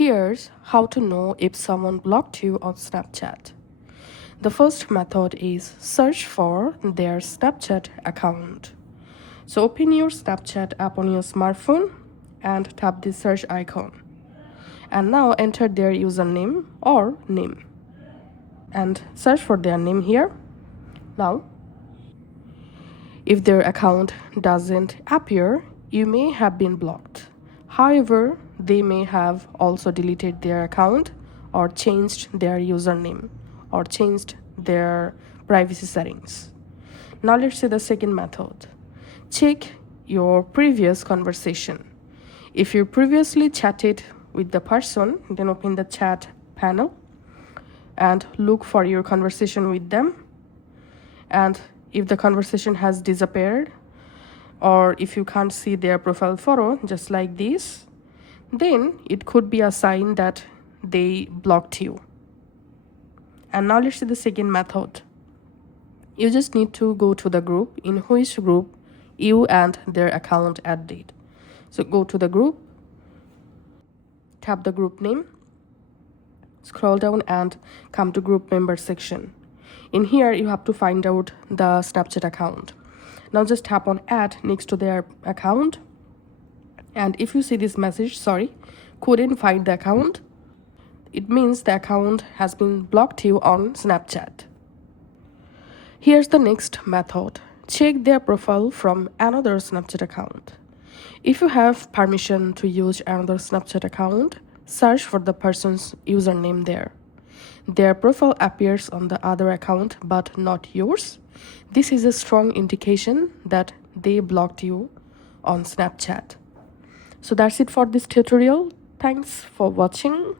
Here's how to know if someone blocked you on Snapchat. The first method is search for their Snapchat account. So open your Snapchat app on your smartphone and tap the search icon. And now enter their username or name and search for their name here. Now, if their account doesn't appear, you may have been blocked. However, they may have also deleted their account or changed their username or changed their privacy settings. Now let's see the second method. Check your previous conversation. If you previously chatted with the person, then open the chat panel and look for your conversation with them. And if the conversation has disappeared, or if you can't see their profile photo just like this, then it could be a sign that they blocked you. And now let's see the second method. You just need to go to the group in which group you and their account added. So go to the group, tap the group name, scroll down and come to group member section. In here, you have to find out the Snapchat account. Now just tap on add next to their account. And if you see this message, sorry, couldn't find the account, it means the account has been blocked you on Snapchat. Here's the next method. Check their profile from another Snapchat account. If you have permission to use another Snapchat account, search for the person's username there. Their profile appears on the other account but not yours. This is a strong indication that they blocked you on Snapchat. So that's it for this tutorial. Thanks for watching.